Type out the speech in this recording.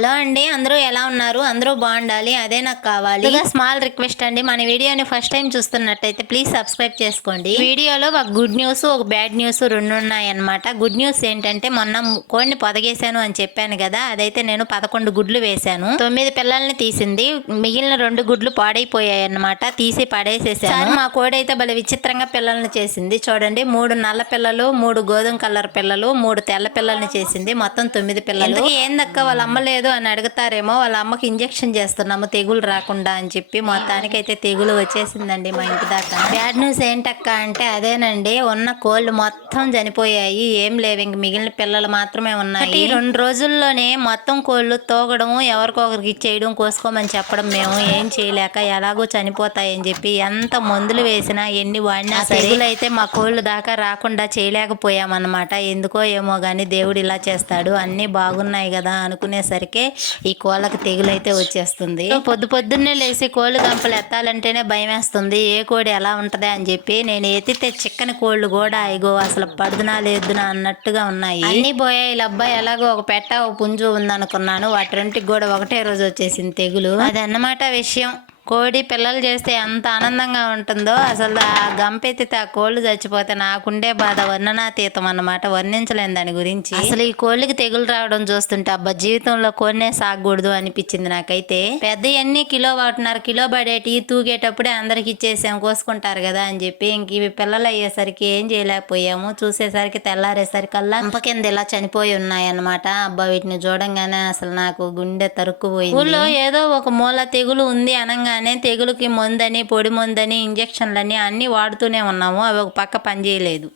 Hello అండి అందరూ ఎలా ఉన్నారు? అందరూ బాగుండాలి అదే నాకు కావాలి. ఇక స్మాల్ రిక్వెస్ట్ అండి మన వీడియోని ఫస్ట్ టైం చూస్తున్నట్టయితే ప్లీజ్ సబ్స్క్రైబ్ చేసుకోండి. వీడియోలో ఒక గుడ్ న్యూస్ ఒక బ్యాడ్ న్యూస్ రెండు ఉన్నాయన్నమాట. గుడ్ న్యూస్ ఏంటంటే మొన్న కోడిని పొదగేశాను అని చెప్పాను కదా అదైతే నేను పదకొండు గుడ్లు వేశాను. తొమ్మిది పిల్లల్ని తీసింది మిగిలిన రెండు గుడ్లు పాడైపోయాయి అన్నమాట తీసి పడేసేసాను. మా కోడి అయితే భలే విచిత్రంగా పిల్లల్ని చేసింది. చూడండి మూడు నల్ల పిల్లలు మూడు గోధుమ కలర్ పిల్లలు మూడు తెల్ల పిల్లల్ని చేసింది మొత్తం తొమ్మిది పిల్లలు. ఏందక్క వాళ్ళ అమ్మ లేదు అని అడుగుతారేమో వాళ్ళ అమ్మకి ఇంజెక్షన్ చేస్తున్నాము తెగులు రాకుండా అని చెప్పి మొత్తానికి అయితే తెగులు వచ్చేసిందండి మా ఇంటి దాకా. బ్యాడ్ న్యూస్ ఏంటక్క అంటే అదేనండి ఉన్న కోళ్ళు మొత్తం చనిపోయాయి ఏం లేవు ఇంక మిగిలిన పిల్లలు మాత్రమే ఉన్నాయి. రెండు రోజుల్లోనే మొత్తం కోళ్ళు తోగడం ఎవరికొకరికి ఇచ్చేయడం కోసుకోమని చెప్పడం మేము ఏం చేయలేక ఎలాగో చనిపోతాయని చెప్పి ఎంత మందులు వేసినా ఎన్ని వాడినా తెగులు అయితే మా కోళ్ళు దాకా రాకుండా చేయలేకపోయామన్నమాట. ఎందుకో ఏమో గాని దేవుడు ఇలా చేస్తాడు అన్నీ బాగున్నాయి కదా అనుకునేసరికి ఈ కోళ్ళకి తెగులు అయితే వచ్చేస్తుంది పొద్దు పొద్దున్నే లేచి కోళ్ళు గంపలు ఎత్తాలంటేనే భయం వేస్తుంది ఏ కోడి ఎలా ఉంటది అని చెప్పి నేను ఎత్తితే చిక్కని కోళ్ళు కూడా ఇగో అసలు పడుదునా లేదునా అన్నట్టుగా ఉన్నాయి. అన్ని పోయాయి అబ్బాయి ఎలాగో ఒక పెట్ట ఒక పుంజు ఉందనుకున్నాను. వాటి రెంటికి కూడా ఒకటే రోజు వచ్చేసింది తెగులు. అది అన్నమాట విషయం. కోడి పిల్లలు చేస్తే ఎంత ఆనందంగా ఉంటుందో. అసలు ఆ గంపెత్తితే ఆ కోళ్ళు చచ్చిపోతే నాకుండే బాధ. వర్ణనాతీతం అన్నమాట. వర్ణించలేను దాని గురించి. అసలు ఈ కోళ్ళకి తెగులు రావడం చూస్తుంటే అబ్బా జీవితంలో కోడినే సాగకూడదు అనిపించింది నాకైతే. పెద్ద ఎన్ని కిలో ఒకటిన్నర కిలో పడేటి తూగేటప్పుడే అందరికి ఇచ్చేసాం కోసుకుంటారు కదా అని చెప్పి ఇంక ఇవి పిల్లలు అయ్యేసరికి ఏం చేయలేకపోయాము. చూసేసరికి తెల్లారేసరికల్లా అంప కింద ఇలా చనిపోయి ఉన్నాయన్నమాట. అబ్బా వీటిని చూడంగానే అసలు నాకు గుండె తరుక్కుపోయింది. ఊళ్ళో ఏదో ఒక మూల తెగులు ఉంది అనగానే తెగులుకి మందని పొడి మందని ఇంజక్షన్లని అన్నీ వాడుతూనే ఉన్నాము. అవి ఒక పక్క పనిచేయలేదు.